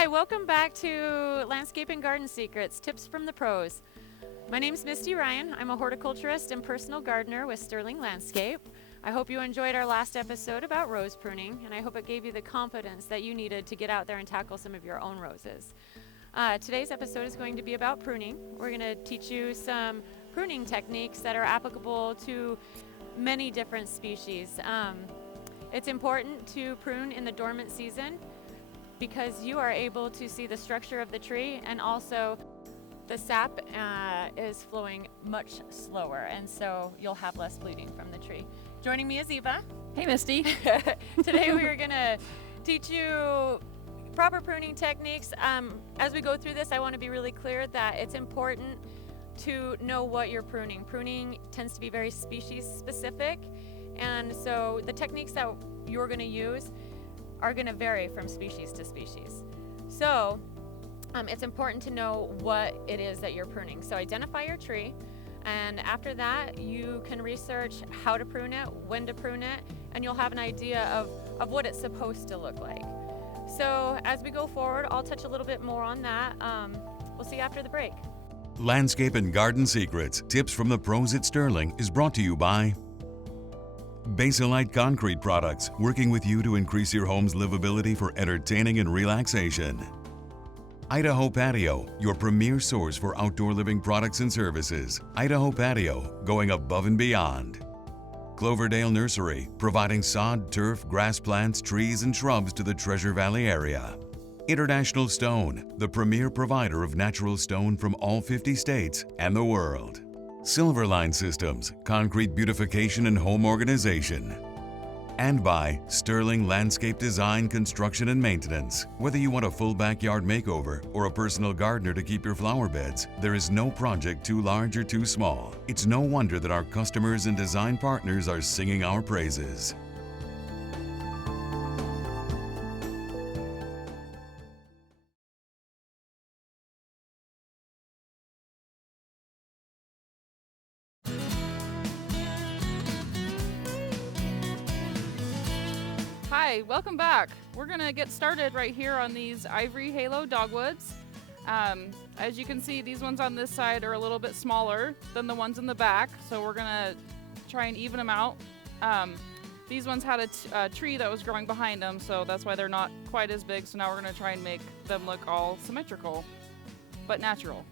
Hi, welcome back to Landscape and Garden Secrets, Tips from the Pros. My name's Misty Ryan. I'm a horticulturist and personal gardener with Sterling Landscape. I hope you enjoyed our last episode about rose pruning, and I hope it gave you the confidence that you needed to get out there and tackle some of your own roses. Today's episode is going to be about pruning. We're going to teach you some pruning techniques that are applicable to many different species. It's important to prune in the dormant season because you are able to see the structure of the tree, and also the sap is flowing much slower, and so you'll have less bleeding from the tree. Joining me is Eva. Hey, Misty. Today we are going to teach you proper pruning techniques. As we go through this, I want to be really clear that it's important to know what you're pruning. Pruning tends to be very species specific, and so the techniques that you're going to use are going to vary from species to species. So it's important to know what it is that you're pruning. So identify your tree, and after that you can research how to prune it, when to prune it, and you'll have an idea of what it's supposed to look like. So as we go forward, I'll touch a little bit more on that. We'll see you after the break. Landscape and Garden Secrets, Tips from the Pros at Sterling is brought to you by Basilite Concrete Products, working with you to increase your home's livability for entertaining and relaxation. Idaho Patio, your premier source for outdoor living products and services. Idaho Patio, going above and beyond. Cloverdale Nursery, providing sod, turf, grass plants, trees, and shrubs to the Treasure Valley area. International Stone, the premier provider of natural stone from all 50 states and the world. Silverline Systems, concrete beautification and home organization. And by Sterling Landscape Design, Construction and Maintenance. Whether you want a full backyard makeover or a personal gardener to keep your flower beds, there is no project too large or too small. It's no wonder that our customers and design partners are singing our praises. Hi, welcome back. We're gonna get started right here on these Ivory Halo dogwoods. As you can see, these ones on this side are a little bit smaller than the ones in the back, so we're gonna try and even them out. These ones had a tree that was growing behind them, so that's why they're not quite as big. So now we're gonna try and make them look all symmetrical, but natural.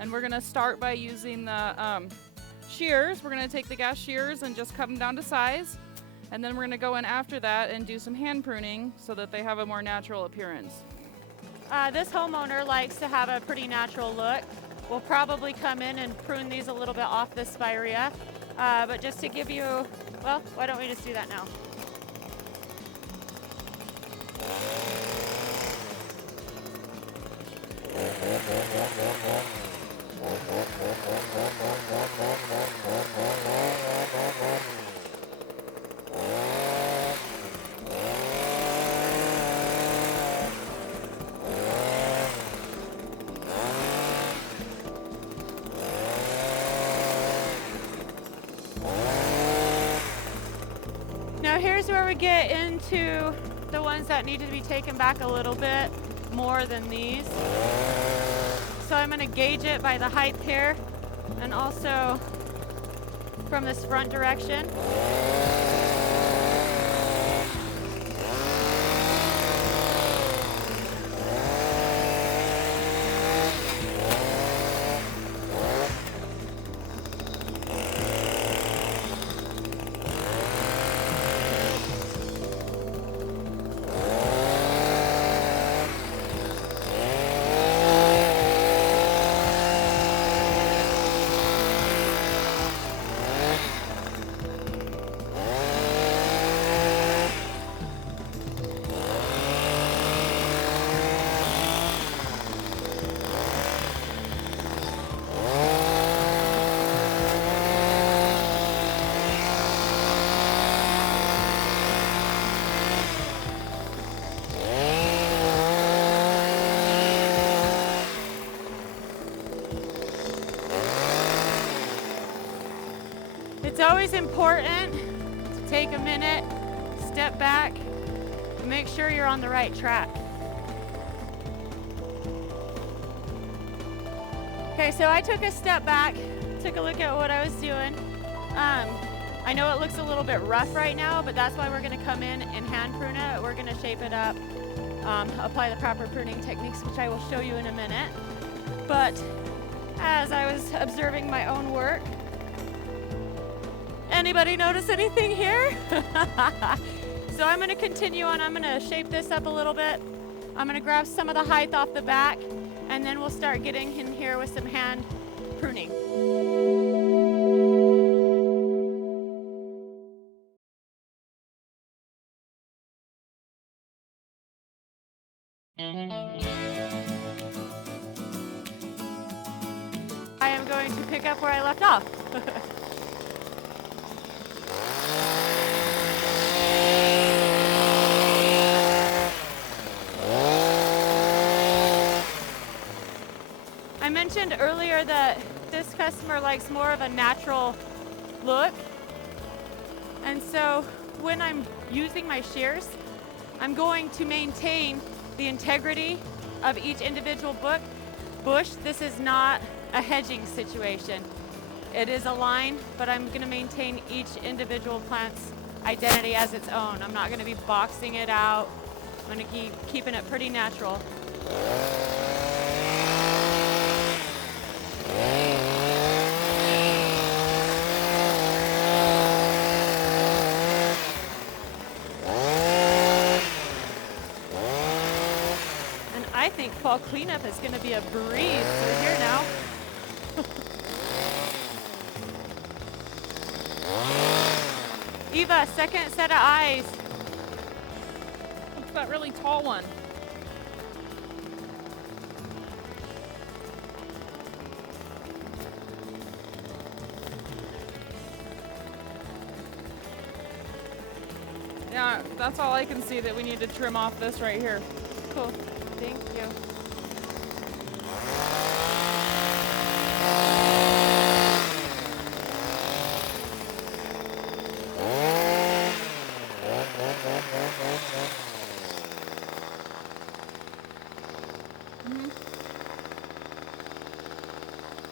And we're gonna start by using the shears. We're gonna take the gas shears and just cut them down to size. And then we're going to go in after that and do some hand pruning so that they have a more natural appearance. This homeowner likes to have a pretty natural look. We'll probably come in and prune these a little bit off the spirea, but just to give you, well, why don't we just do that now? Now here's where we get into the ones that need to be taken back a little bit more than these. So I'm going to gauge it by the height here, and also from this front direction. It's always important to take a minute, step back, and make sure you're on the right track. Okay, so I took a step back, took a look at what I was doing. I know it looks a little bit rough right now, but that's why we're gonna come in and hand prune it. We're gonna shape it up, apply the proper pruning techniques, which I will show you in a minute. But as I was observing my own work, anybody notice anything here? So I'm gonna continue on. I'm gonna shape this up a little bit. I'm gonna grab some of the height off the back, and then we'll start getting in here with some hand pruning. I am going to pick up where I left off. I mentioned earlier that this customer likes more of a natural look. And so when I'm using my shears, I'm going to maintain the integrity of each individual bush. This is not a hedging situation. It is a line, but I'm going to maintain each individual plant's identity as its own. I'm not going to be boxing it out. I'm going to keep keeping it pretty natural. I think fall cleanup is going to be a breeze through here now. Eva, second set of eyes. What's that really tall one? Yeah, that's all I can see that we need to trim off this right here. Cool. Thank you.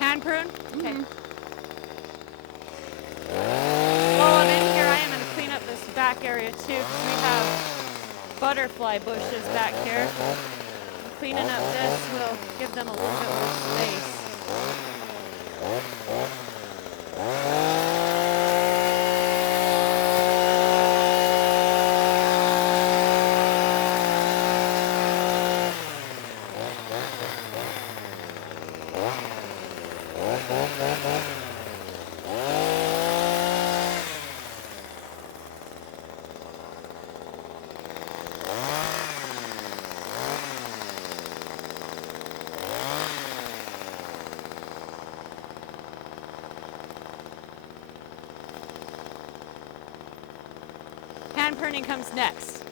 Hand prune? Okay. While I'm in here, I am going to clean up this back area too, because we have butterfly bushes back here. Cleaning up this will give them a little bit more space. Hand pruning comes next.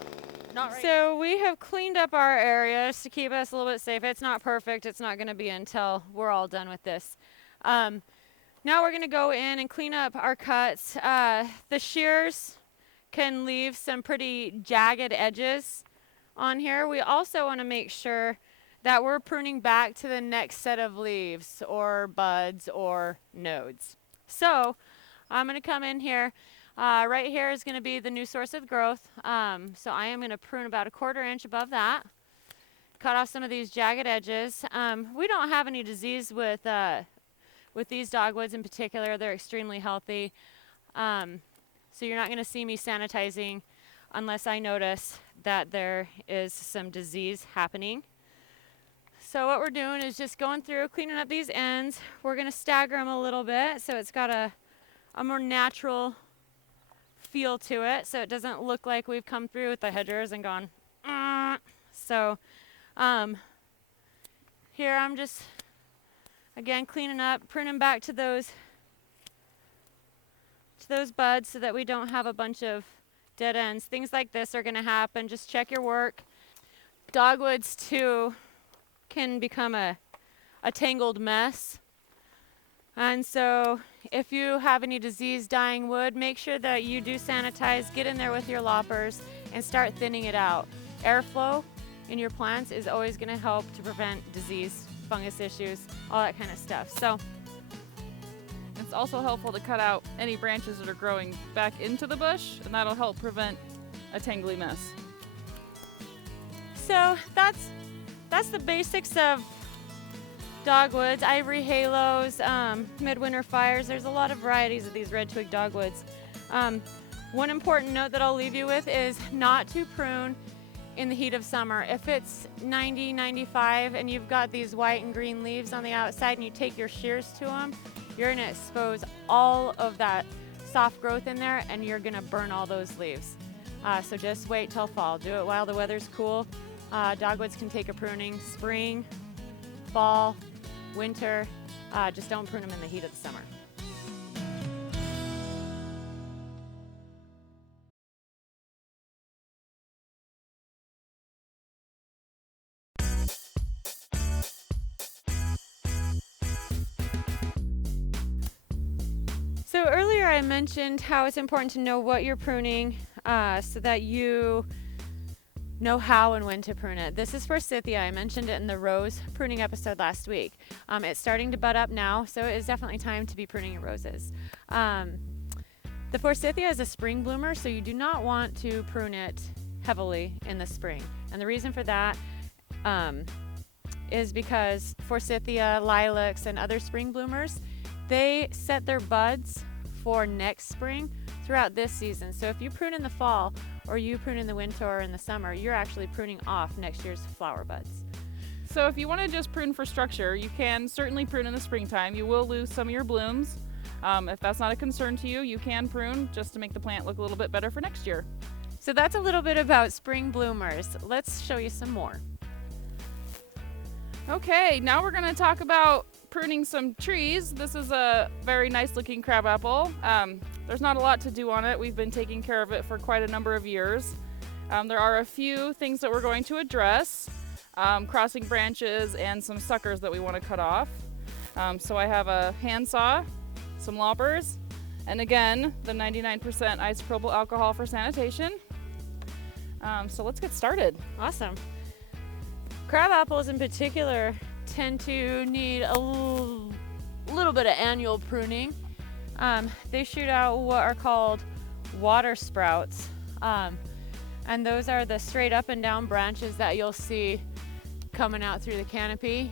So we have cleaned up our areas to keep us a little bit safe. It's not perfect. It's not going to be until we're all done with this. Now we're going to go in and clean up our cuts. The shears can leave some pretty jagged edges on here. We also want to make sure that we're pruning back to the next set of leaves or buds or nodes. So I'm going to come in here. Right here is going to be the new source of growth. So I am going to prune about 1/4 inch above that. Cut off some of these jagged edges. We don't have any disease with these dogwoods in particular. They're extremely healthy. So you're not going to see me sanitizing unless I notice that there is some disease happening. So what we're doing is just going through, cleaning up these ends. We're going to stagger them a little bit so it's got a more natural feel to it, so it doesn't look like we've come through with the hedgers and gone. So here I'm just again cleaning up, pruning back to those buds so that we don't have a bunch of dead ends. Things like this are going to happen. Just check your work. Dogwoods too can become a tangled mess. And so if you have any disease dying wood, make sure that you do sanitize, get in there with your loppers and start thinning it out. Airflow in your plants is always going to help to prevent disease fungus issues, all that kind of stuff. So It's also helpful to cut out any branches that are growing back into the bush, and that'll help prevent a tangly mess. So that's the basics of dogwoods, ivory halos, midwinter fires. There's a lot of varieties of these red twig dogwoods. One important note that I'll leave you with is not to prune in the heat of summer. If it's 90, 95 and you've got these white and green leaves on the outside and you take your shears to them, you're gonna expose all of that soft growth in there and you're gonna burn all those leaves. So just wait till fall. Do it while the weather's cool. Dogwoods can take a pruning spring, fall, winter. Just don't prune them in the heat of the summer. So earlier I mentioned how it's important to know what you're pruning so that you know how and when to prune it. This is Forsythia. I mentioned it in the rose pruning episode last week. It's starting to bud up now, so it is definitely time to be pruning your roses. The Forsythia is a spring bloomer, so you do not want to prune it heavily in the spring. And the reason for that is because Forsythia, lilacs, and other spring bloomers, they set their buds for next spring throughout this season. So if you prune in the fall or you prune in the winter or in the summer, you're actually pruning off next year's flower buds. So if you want to just prune for structure, you can certainly prune in the springtime. You will lose some of your blooms. If that's not a concern to you, you can prune just to make the plant look a little bit better for next year. So that's a little bit about spring bloomers. Let's show you some more. Okay, now we're going to talk about pruning some trees. This is a very nice looking crabapple. There's not a lot to do on it. We've been taking care of it for quite a number of years. There are a few things that we're going to address, crossing branches and some suckers that we want to cut off. So I have a handsaw, some loppers, and again, the 99% isopropyl alcohol for sanitation. So let's get started. Awesome. Crab apples in particular tend to need a little bit of annual pruning. They shoot out what are called water sprouts, and those are the straight up and down branches that you'll see coming out through the canopy.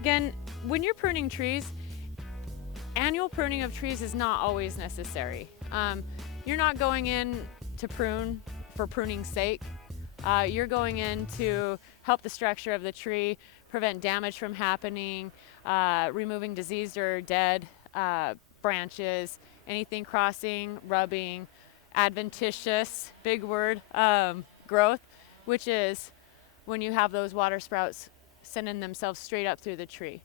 Again, when you're pruning trees, annual pruning of trees is not always necessary. You're not going in to prune for pruning's sake. You're going in to help the structure of the tree, prevent damage from happening, removing diseased or dead branches, anything crossing, rubbing, adventitious, big word, growth, which is when you have those water sprouts sending themselves straight up through the tree.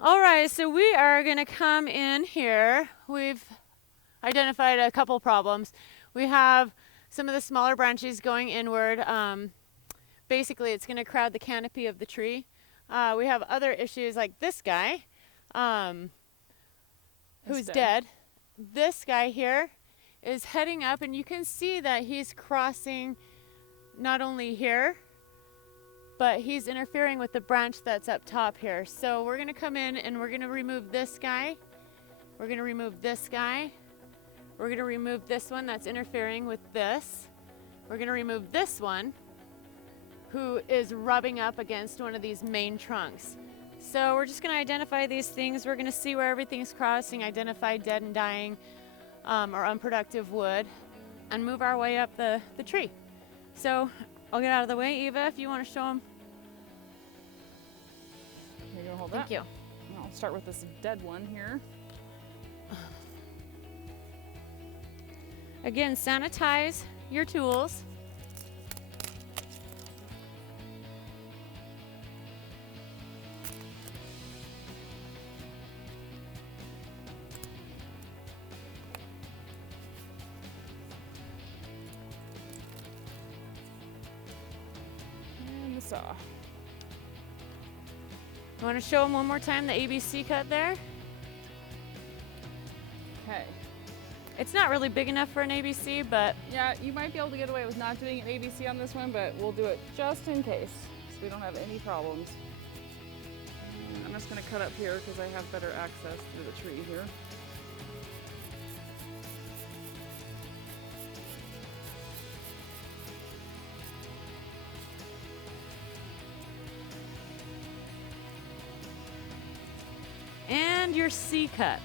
All right, so we are going to come in here. We've identified a couple problems. We have some of the smaller branches going inward. Basically, it's going to crowd the canopy of the tree. We have other issues like this guy, who's dead. This guy here is heading up, and you can see that he's crossing not only here, but he's interfering with the branch that's up top here. So we're going to come in and we're going to remove this guy. We're going to remove this guy. We're going to remove this one that's interfering with this. We're going to remove this one, who is rubbing up against one of these main trunks. So we're just going to identify these things. We're going to see where everything's crossing, identify dead and dying or unproductive wood, and move our way up the tree. So I'll get out of the way. Eva, if you want to show them. You're going to hold Thank that? you. I'll start with this dead one here. Again, sanitize your tools. And the saw. You want to show them one more time the ABC cut there? Okay. It's not really big enough for an ABC, but Yeah, you might be able to get away with not doing an ABC on this one, but we'll do it just in case, so we don't have any problems. just going to cut up here because I have better access through the tree here. And your C-cut.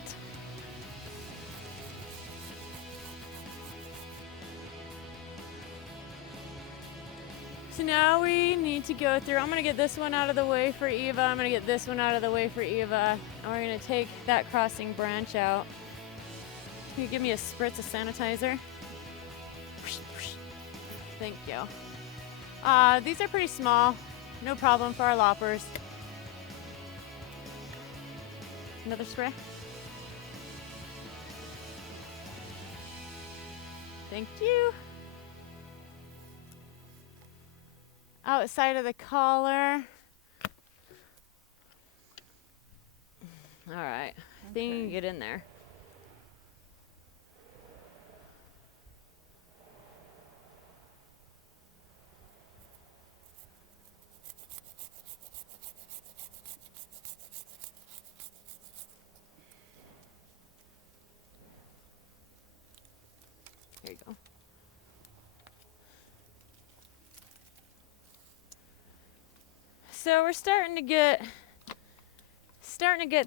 So now we need to go through, I'm gonna get this one out of the way for Eva, I'm gonna get this one out of the way for Eva, and we're gonna take that crossing branch out. Can you give me a spritz of sanitizer? Thank you. These are pretty small, no problem for our loppers. Another spray. Thank you. Outside of the collar. All right, I think you can get in there. There you go. So we're starting to get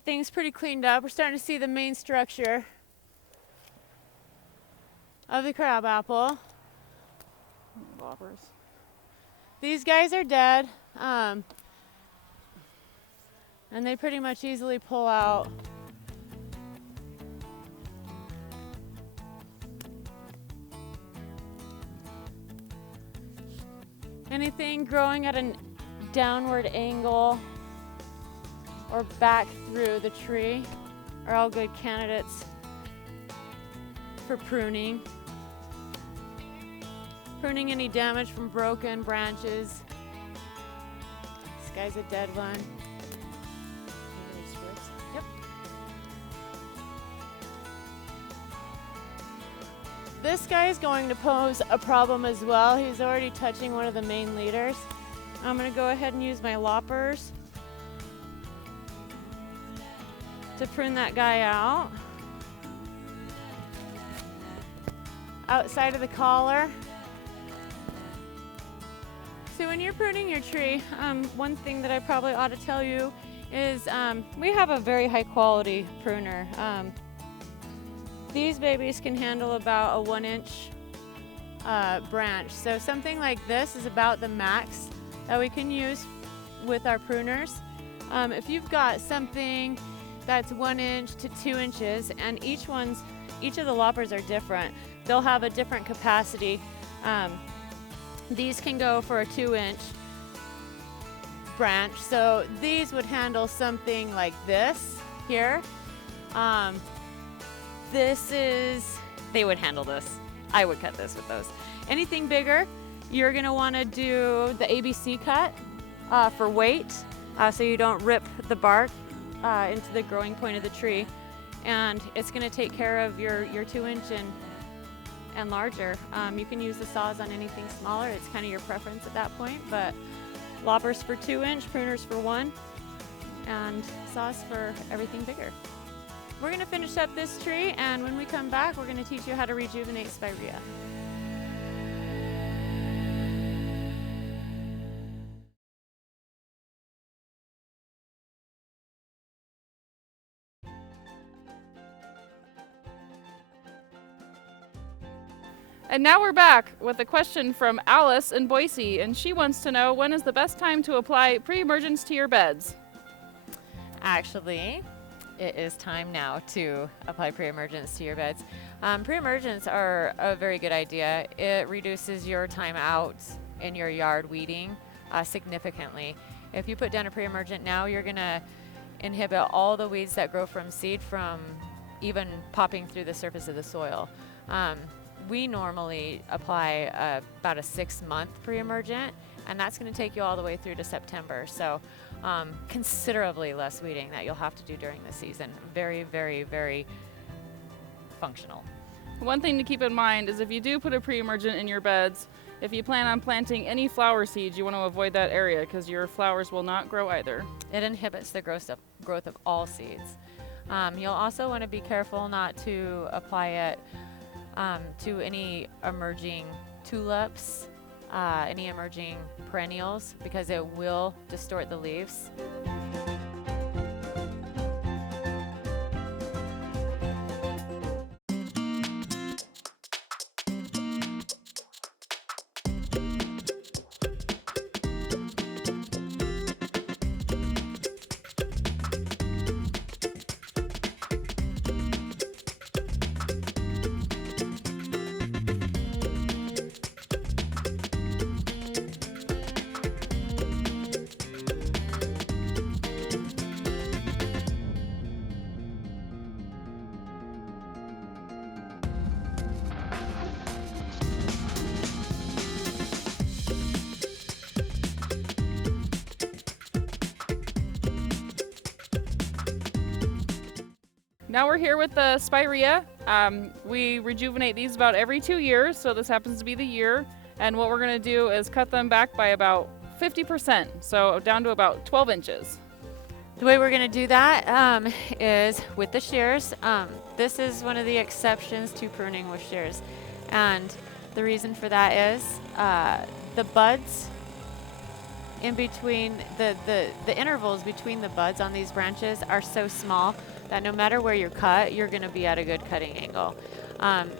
things pretty cleaned up. We're starting to see the main structure of the crabapple. Loppers. These guys are dead, and they pretty much easily pull out. Anything growing at a downward angle or back through the tree are all good candidates for pruning. Pruning any damage from broken branches. This guy's a dead one. Yep. This guy is going to pose a problem as well. He's already touching one of the main leaders. I'm going to go ahead and use my loppers to prune that guy out. Outside of the collar. So when you're pruning your tree, one thing that I probably ought to tell you is we have a very high quality pruner. These babies can handle about a 1-inch branch. So something like this is about the max that we can use with our pruners. If you've got something that's 1 inch to 2 inches, and each of the loppers are different, they'll have a different capacity. These can go for a 2-inch branch, so these would handle something like this here. They would handle this. I would cut this with those. Anything bigger, you're gonna wanna do the ABC cut for weight, so you don't rip the bark into the growing point of the tree. And it's gonna take care of your 2-inch and larger. You can use the saws on anything smaller. It's kind of your preference at that point, but loppers for 2-inch, pruners for 1, and saws for everything bigger. We're gonna finish up this tree, and when we come back, we're gonna teach you how to rejuvenate spirea. And now we're back with a question from Alice in Boise, and she wants to know, when is the best time to apply pre-emergence to your beds? Actually, it is time now to apply pre-emergence to your beds. Pre-emergence are a very good idea. It reduces your time out in your yard weeding significantly. If you put down a pre-emergent now, you're gonna inhibit all the weeds that grow from seed from even popping through the surface of the soil. We normally apply about a 6-month pre-emergent, and that's going to take you all the way through to September. So considerably less weeding that you'll have to do during the season. Very, very, very functional. One thing to keep in mind is if you do put a pre-emergent in your beds, if you plan on planting any flower seeds, you want to avoid that area because your flowers will not grow either. It inhibits the growth of all seeds. You'll also want to be careful not to apply it to any emerging tulips, any emerging perennials, because it will distort the leaves. Now we're here with the spirea. We rejuvenate these about every 2 years, so this happens to be the year. And what we're gonna do is cut them back by about 50%, so down to about 12 inches. The way we're going to do that is with the shears. This is one of the exceptions to pruning with shears. And the reason for that is the buds in between, the intervals between the buds on these branches are so small that no matter where you cut, you're going to be at a good cutting angle.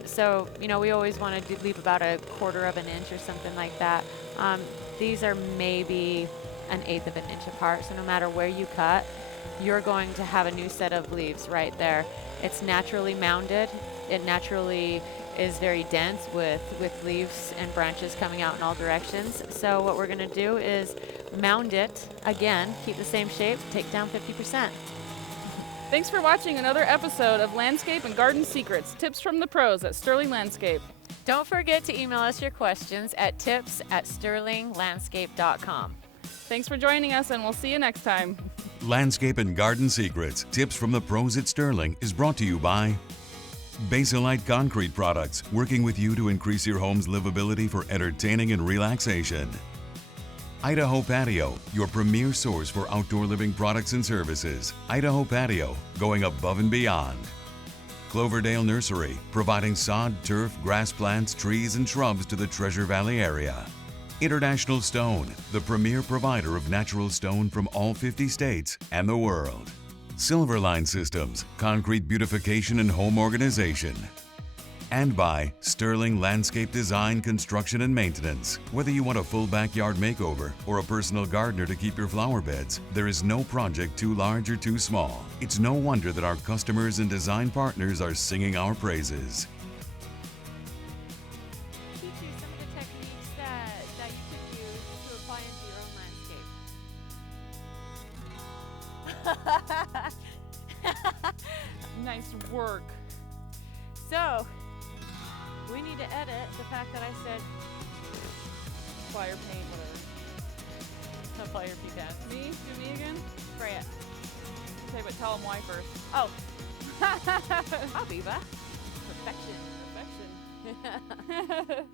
So, you know, we always want to leave about 1/4 of an inch or something like that. These are maybe 1/8 of an inch apart, so no matter where you cut, you're going to have a new set of leaves right there. It's naturally mounded. It naturally is very dense with leaves and branches coming out in all directions. So what we're going to do is mound it again, keep the same shape, take down 50%. Thanks for watching another episode of Landscape and Garden Secrets, tips from the pros at Sterling Landscape. Don't forget to email us your questions at tips@sterlinglandscape.com. Thanks for joining us, and we'll see you next time. Landscape and Garden Secrets, tips from the pros at Sterling is brought to you by Basilite Concrete Products, working with you to increase your home's livability for entertaining and relaxation. Idaho Patio, your premier source for outdoor living products and services. Idaho Patio, going above and beyond. Cloverdale Nursery, providing sod, turf, grass plants, trees, and shrubs to the Treasure Valley area. International Stone, the premier provider of natural stone from all 50 states and the world. Silverline Systems, concrete beautification and home organization. And by Sterling Landscape Design, Construction and Maintenance. Whether you want a full backyard makeover or a personal gardener to keep your flower beds, there is no project too large or too small. It's no wonder that our customers and design partners are singing our praises. Teach you some of the techniques that you could use to apply into your own landscape. Nice work. So, we need to edit the fact that I said Fire paint, whatever. apply your pecan. Me? Do me again? Spray it. Okay, but tell them why first. Oh. I'll be back. Perfection. Perfection.